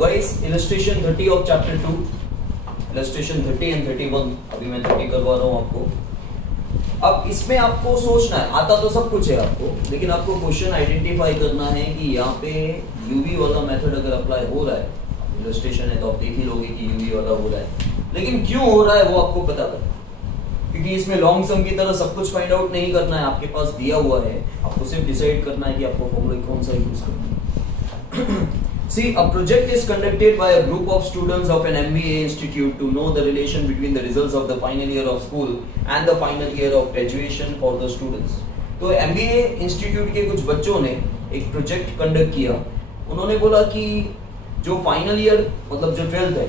Guys illustration 30 of chapter 2, illustration 30 and 31, अभी मैं 30 करवा रहा हूँ आपको। अब इसमें आपको सोचना है, आता तो सब कुछ है आपको, लेकिन आपको क्वेश्चन आइडेंटिफाई करना है कि यहाँ पे यूवी वाला मेथड अगर अप्लाई हो रहा है, इलस्ट्रेशन है तो आप देख ही लोगे कि यूवी वाला हो रहा है, लेकिन क्यों हो रहा है वो आपको पता करना, क्योंकि इसमें लॉन्ग सम की तरह सब कुछ फाइंड आउट नहीं करना है, आपके पास दिया हुआ है, आपको सिर्फ डिसाइड करना है कि आपको फॉर्मूला कौन सा यूज करना है। See, a project is conducted by a group of students of an MBA institute to know the relation between the results of the final year of school and the final year of graduation for the students. तो MBA institute के कुछ बच्चों ने एक project conduct किया। उन्होंने बोला कि जो फाइनल ईयर मतलब जो 12th है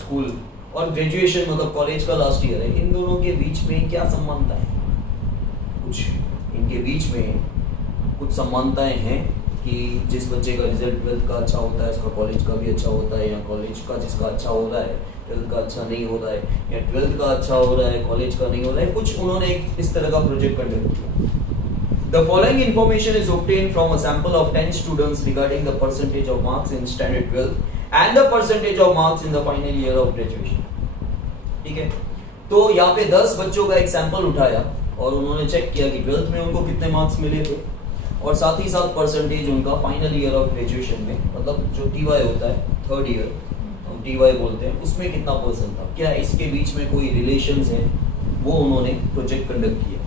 स्कूल और ग्रेजुएशन मतलब कॉलेज का लास्ट ईयर है, इन दोनों के बीच में क्या समानता है, कुछ इनके बीच में कुछ समानताएं हैं कि जिस बच्चे का रिजल्ट 12th का अच्छा होता है उसका कॉलेज का भी अच्छा होता है, या कॉलेज का जिसका अच्छा हो रहा है 12th का अच्छा नहीं हो रहा है, या 12th का अच्छा हो रहा है कॉलेज का नहीं हो रहा है, कुछ उन्होंने एक इस तरह का प्रोजेक्ट कंडक्ट किया। The following information is obtained from a sample of 10 students regarding the percentage of marks in standard 12 and the percentage of marks in the final year of graduation. ठीक है, तो यहाँ पे 10 बच्चों का एक सैंपल उठाया और उन्होंने चेक किया कि 12th में उनको कितने मार्क्स मिले थे और साथ ही साथ परसेंटेज उनका फाइनल ईयर ऑफ ग्रेजुएशन में, मतलब जो टीवाई होता है थर्ड ईयर हम टीवाई बोलते हैं, उसमें कितना परसेंट था, क्या इसके बीच में कोई रिलेशंस है, वो उन्होंने प्रोजेक्ट कंडक्ट किया।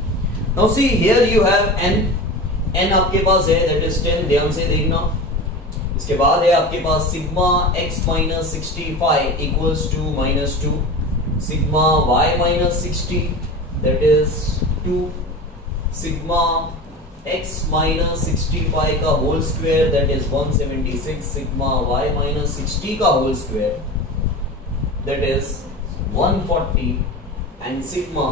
Now see here you have n आपके पास है, दैट इज 10, ध्यान से देखना। इसके बाद है आपके पास sigma x minus 65 equals to -2, sigma y minus 60 that is 2, sigma x minus 65 का whole square that is 176, sigma y minus 60 का whole square that is 140, and sigma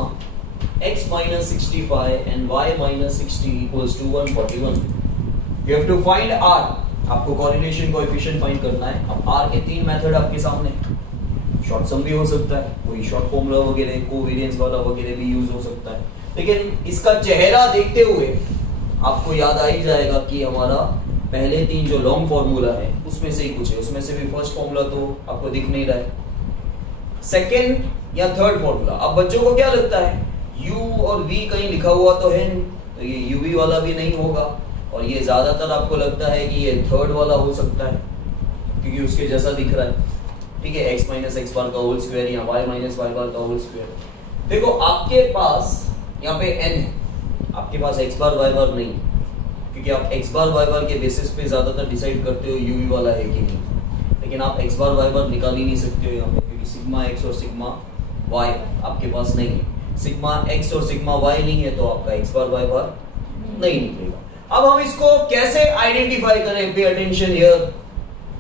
x minus 65 and y minus 60 equals to 141। You have to find r, आपको correlation coefficient find करना है। अब r के 3 method आपके सामने, short सम भी हो सकता है, कोई शॉर्ट फॉर्मूला वगैरह कोवेरिएंस वाला वगैरह भी यूज हो सकता है, लेकिन इसका चेहरा देखते हुए आपको याद आ ही जाएगा कि हमारा पहले 3 जो लॉन्ग फॉर्मूला है उसमें से ही कुछ है, उसमें से भी फर्स्ट फॉर्मूला तो आपको दिख नहीं रहा है, सेकंड या थर्ड फॉर्मूला। अब बच्चों को क्या लगता है u और v कहीं लिखा हुआ तो है नहीं, तो ये uv वाला भी नहीं होगा, और ये ज्यादातर आपको लगता है कि ये थर्ड वाला हो सकता है क्योंकि उसके जैसा दिख रहा है। ठीक है, x माइनस एक्स बार का होल स्क्वायर या y माइनस वाई बार का होल स्क्वायर। देखो आपके पास यहाँ पे n है, आपके पास x बार y बार नहीं, क्योंकि आप x बार y बार के बेसिस पे ज्यादातर डिसाइड करते हो uv वाला है कि नहीं, लेकिन आप x बार y बार निकाल ही नहीं सकते हो यहाँ पे, क्योंकि सिग्मा x और सिग्मा y आपके पास नहीं है, सिग्मा x और सिग्मा y नहीं है तो आपका x बार y बार नहीं निकलेगा। अब हम इसको कैसे आइडेंटिफाई करें, पे अटेंशन हियर,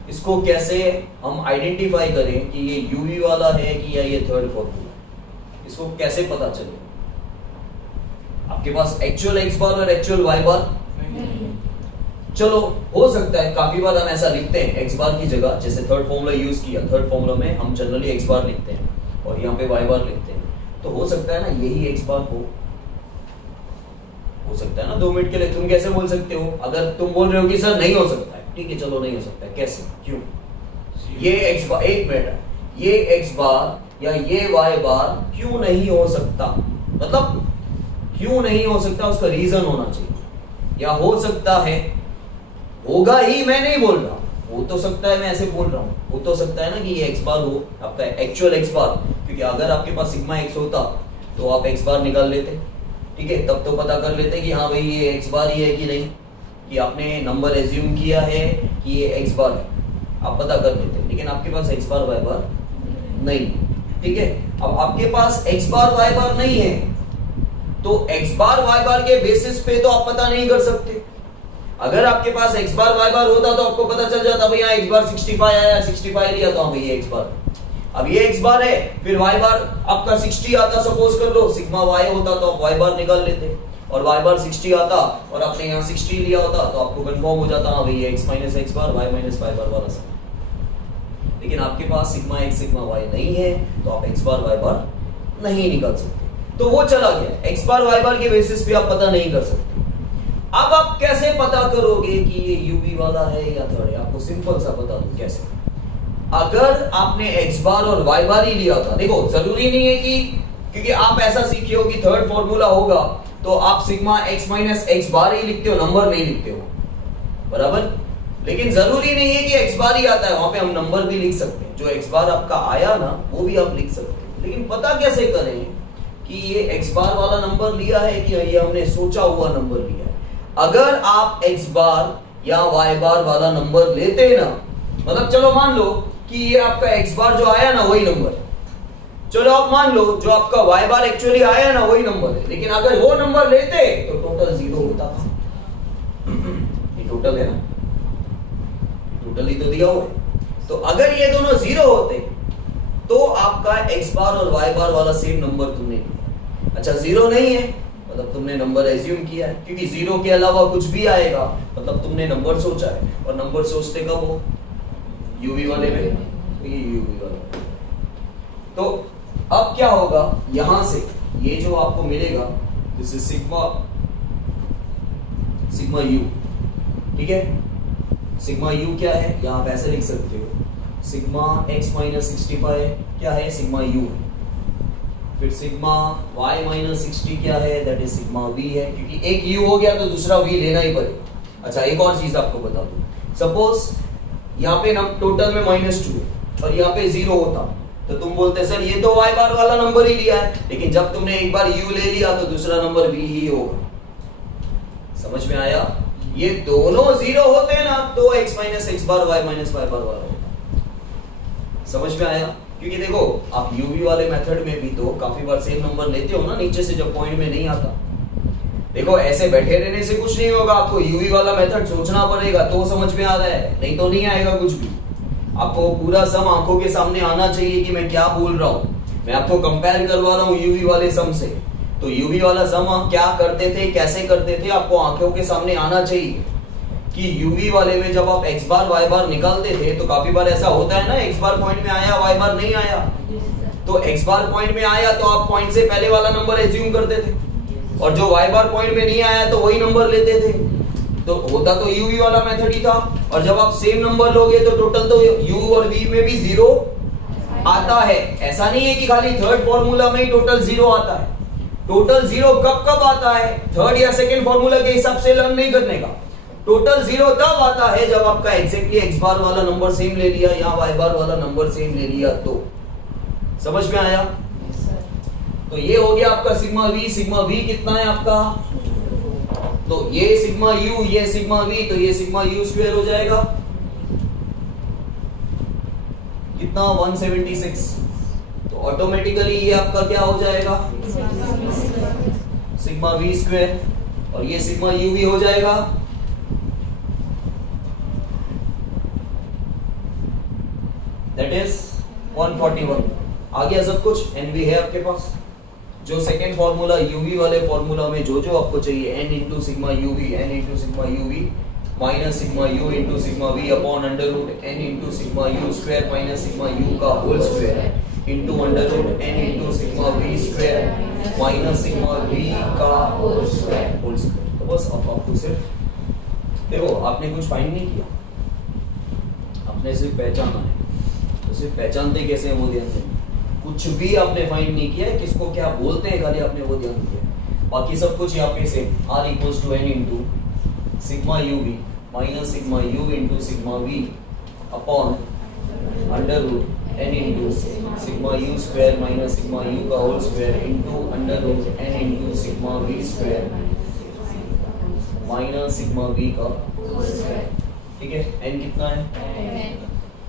इसको कैसे हम आइडेंटिफाई करें कि ये uv वाला है कि या ये थर्ड फॉर्मूला, इसको कैसे पता चले? आपके पास एक्चुअल x बार और एक्चुअल y बार नहीं। चलो हो सकता है काफी बार हम ऐसा लिखते हैं x बार की जगह, जैसे थर्ड फॉर्मूला यूज किया, थर्ड फॉर्मूला में हम जनरली x बार लिखते हैं और यहाँ पे y बार लिखते हैं, तो हो सकता है ना यही x बार हो सकता है ना। 2 मिनट के लिए तुम कैसे बोल सकते हो, अगर तुम बोल रहे हो कि सर नहीं हो सकता है, ठीक है चलो नहीं हो सकता है, कैसे, क्यों? ये x बार, एक मिनट, ये x बार या ये y बार क्यों नहीं हो सकता, मतलब क्यों नहीं हो सकता, उसका रीजन होना चाहिए। या हो सकता है, होगा ही, मैं नहीं बोल रहा, हो तो सकता है, मैं ऐसे बोल रहा हूं, हो तो सकता है ना कि ये x बार हो, आपका एक्चुअल x बार, क्योंकि अगर आपके पास सिग्मा x होता तो आप x बार निकाल लेते, ठीक है, तब तो पता कर लेते कि हाँ भाई ये x बार ही है कि नहीं, कि आपने नंबर एज्यूम किया है कि ये x बार है, आप पता कर लेते, लेकिन आपके पास x बार y बार नहीं, ठीक है। अब आपके पास x बार y बार नहीं है तो x बार y बार के बेसिस पे तो आप पता नहीं कर सकते। अगर आपके पास x बार y बार होता तो आपको पता चल जाता भाई यहाँ x बार 65 आया, 65 लिया तो हाँ भाई ये x बार, अब ये x बार है, फिर y बार आपका 60 आता, सपोज कर लो सिग्मा y होता तो आप y बार निकाल लेते, और y बार 60 आता और आपने यहाँ 60 लिया होता तो आपको कंफर्म हो जाता हाँ भाई ये x माइनस एक्स बार y माइनस वाई बार वाला सब। लेकिन आपके पास सिग्मा x सिग्मा y नहीं है तो आप x बार y बार नहीं निकाल सकते, तो वो चला गया, x बार y बार के बेसिस पे आप पता नहीं कर सकते। अब आप कैसे पता करोगे कि ये uv वाला है या थर्ड है? आपको सिंपल सा बता दूं कैसे। अगर आपने x बार और y बार ही लिया था, देखो जरूरी नहीं है कि, क्योंकि आप ऐसा सीखे हो कि थर्ड फॉर्मूला होगा तो आप सिग्मा x माइनस x बार ही लिखते हो, नंबर नहीं लिखते हो, बराबर। लेकिन जरूरी नहीं है कि x बार ही आता है, वहां पे हम नंबर भी लिख सकते हैं। जो x बार आपका आया ना वो भी आप लिख सकते हैं, लेकिन पता कैसे करें कि ये x बार वाला नंबर लिया है कि ये हमने सोचा हुआ नंबर लिया है। अगर आप x बार या y बार वाला नंबर लेते हैं ना, मतलब चलो मान लो कि ये आपका x बार जो आया ना वही नंबर, चलो आप मान लो जो आपका y बार एक्चुअली आया ना वही नंबर है, लेकिन अगर वो नंबर लेते तो टोटल 0 होता था। ये टोटल है ना, टोटल ही तो दिया हुआ है। तो अगर ये दोनों 0 होते तो आपका x बार और y बार वाला सेम नंबर तुमने लिया। अच्छा 0 नहीं है मतलब तुमने नंबर एज्यूम किया है, क्योंकि 0 के अलावा कुछ भी आएगा मतलब तुमने नंबर सोचा है, और नंबर सोचते कब हो, यूवी वाले में, ये यूवी वाला। तो अब क्या होगा, यहां से ये जो आपको मिलेगा दिस इज सिग्मा यू, ठीक है। सिग्मा यू क्या है, यहां आप ऐसे लिख सकते हो, सिग्मा x माइनस 65 क्या है, सिग्मा यू है। फिर सिग्मा y माइनस 60 क्या है, दैट इज सिग्मा v है, क्योंकि एक u हो गया तो दूसरा v लेना ही पड़ेगा। अच्छा एक और चीज आपको बता दूं, सपोज यहाँ पे टोटल में -2 है और यहाँ पे 0 होता तो तुम बोलते सर ये तो y बार वाला नंबर ही लिया है, लेकिन जब तुमने एक बार u ले लिया तो दूसरा नंबर v ही होगा। समझ में आया, ये दोनों 0 होते हैं ना तो x माइनस x बार y माइनस y बार वाला होता। समझ में आया, क्योंकि देखो आप यूवी वाले मेथड में भी तो काफी बार सेम नंबर लेते हो ना नीचे से जब पॉइंट में नहीं आता। देखो ऐसे बैठे रहने से कुछ नहीं होगा, आपको यूवी वाला मेथड सोचना पड़ेगा तो समझ में आ रहा है, नहीं तो नहीं आएगा कुछ भी। आपको पूरा सम आंखों के सामने आना चाहिए कि मैं क्या बोल रहा हूं। मैं आपको कंपेयर करवा रहा हूं यूवी वाले सम से, तो यूवी वाला सम आप क्या करते थे, कैसे करते थे, आपको आंखों के सामने आना चाहिए कि यूवी वाले में जब आप x बार y बार निकालते थे तो काफी बार ऐसा होता है ना, x बार पॉइंट में आया y बार नहीं आया, तो x बार पॉइंट में आया तो आप पॉइंट से पहले वाला नंबर एज्यूम करते थे, और जो y बार पॉइंट में नहीं आया तो वही नंबर लेते थे। तो होता तो यूवी वाला मेथड ही था, और जब आप सेम नंबर लोगे तो टोटल तो u और v में भी 0 आता है। ऐसा नहीं है कि खाली थर्ड फॉर्मूला में ही टोटल 0 आता है। टोटल 0 कब कब आता है, थर्ड या सेकंड फॉर्मूला के हिसाब से लर्न नहीं करने का। टोटल 0 तब आता है जब आपका एग्जैक्टली x बार वाला नंबर सेम ले लिया या y बार वाला नंबर सेम ले लिया तो। समझ में आया, तो ये हो गया आपका सिग्मा v। सिग्मा v कितना है आपका, तो ये सिग्मा u, ये सिग्मा v, तो ये सिग्मा u स्क्वायर हो जाएगा कितना 176। तो ऑटोमेटिकली ये आपका क्या हो जाएगा सिग्मा v स्क्वायर, और ये सिग्मा u भी हो जाएगा दैट इज 141। आ गया सब कुछ, एन भी है आपके पास। जो सेकेंड फॉर्मूला यूवी वाले फॉर्मूला में जो जो आपको चाहिए, N into sigma U V, N into sigma U V minus sigma U into sigma V upon under root N into sigma U square minus sigma U का whole square into under root N into sigma V square minus sigma V का whole square. तो बस अब आपको सिर्फ देखो, आपने कुछ फाइंड नहीं किया, आपने सिर्फ पहचाना है। तो सिर्फ पहचानते कैसे हैं वो ध्यान दें, कुछ भी आपने फाइंड नहीं किया है, किसको क्या बोलते हैं खाली आपने वो ध्यान दिया। बाकी सब कुछ यहाँ पे same, R equals to N into sigma U V minus sigma U into sigma V upon under root N into sigma U square minus sigma U का whole square into under root N into sigma V square minus sigma V का whole square. ठीक है, N कितना है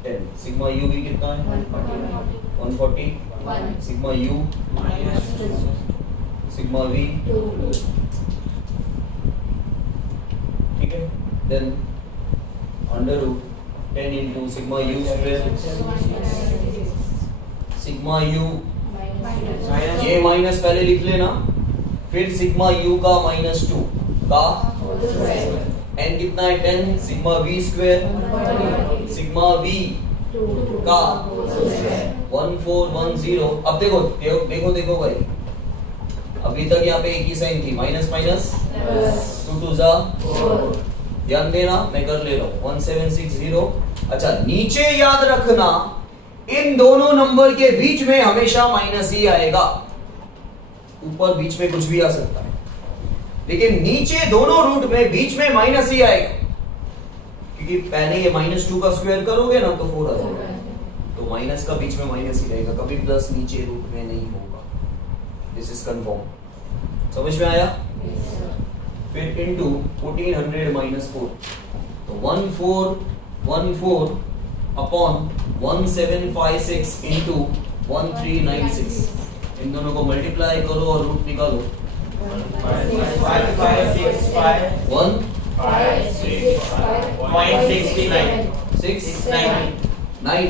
10, sigma you भी कितना है 140, sigma you sigma V, ठीक है। Then under root 10 into sigma U square sigma U, ये माइनस पहले लिख लेना, फिर सिग्मा यू का -2 का एन कितना है 10, sigma V square sigma V का 1410। अब देखो देखो देखो भाई, अभी तक यहाँ पे एक ही साइन थी, माइनस माइनस 2 2 जा, ध्यान देना मैं कर ले रहा हूँ 1760 अच्छा, नीचे याद रखना इन दोनों नंबर के बीच में हमेशा माइनस ही आएगा, ऊपर बीच में कुछ भी आ सकता है, लेकिन नीचे दोनों रूट में बीच में माइनस ही आएगा, क्योंकि पहले ये -2 का स्क्वायर करोगे ना तो 4 आ जाएगा, तो माइनस का बीच में माइनस ही रहेगा, कभी प्लस नीचे रूट में नहीं होगा। This is confirm. समझ में आया? फिर इनटू 1400 - 4, तो 1414 अपॉन 1756 इंटू 1396, इन दोनों को मल्टीप्लाई करो और रूट निकालो। 1.69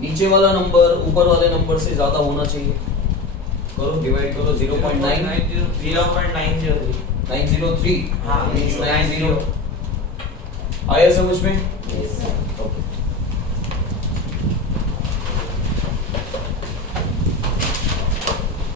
नीचे वाला नंबर ऊपर वाले नंबर से ज्यादा होना चाहिए, करो डिवाइड करो। 0.903 आया समझ में?